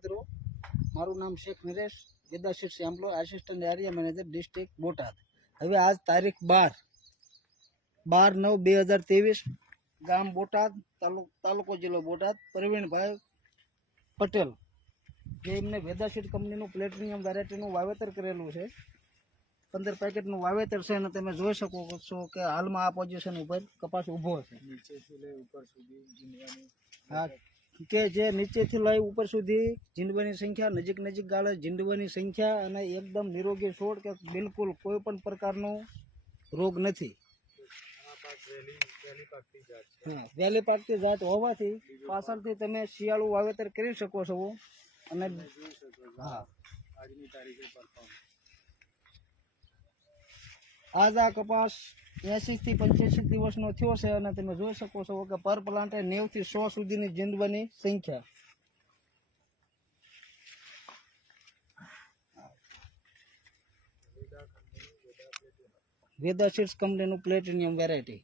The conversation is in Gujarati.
મિત્રો, મારું નામ શેખ નરેશ વેદાશીર શ્યામલો, assistant area manager district Botad. હવે આજ તારીખ 12/9/2023, ગામ બોટાદ, તાલુકો જિલ્લો બોટાદ, પ્રવીણભાઈ પટેલ, જે એમને વેદાશીર કંપનીનું પ્લેટિનિયમ વેરાયટીનું વાવેતર કરેલું છે। 15 પેકેટનું વાવેતર છે અને તમે જોઈ શકો છો કે હાલમાં આ પોઝિશન ઉપર કપાસ ઊભો છે। હા, કે જે નીચેથી લઈ ઉપર સુધી ઝીંડવાની સંખ્યા, નજીક ગાળે ઝીંડવાની સંખ્યા અને એકદમ નિરોગી છોડ કે બિલકુલ કોઈ પણ પ્રકારનો રોગ નથી। હા, વહેલી પાકતી જાત હોવાથી પાછળથી તમે શિયાળું વાવેતર કરી શકો છો। અને હા, આજ આ કપાસ 80 થી 85 દિવસનો થયો છે અને તમે જોઈ શકો છો કે પર પ્લાન્ટે 90 થી 100 સુધીની ઝીંડવાની સંખ્યા। વેદાશીર કંપનીનું પ્લેટિનિયમ વેરાયટી।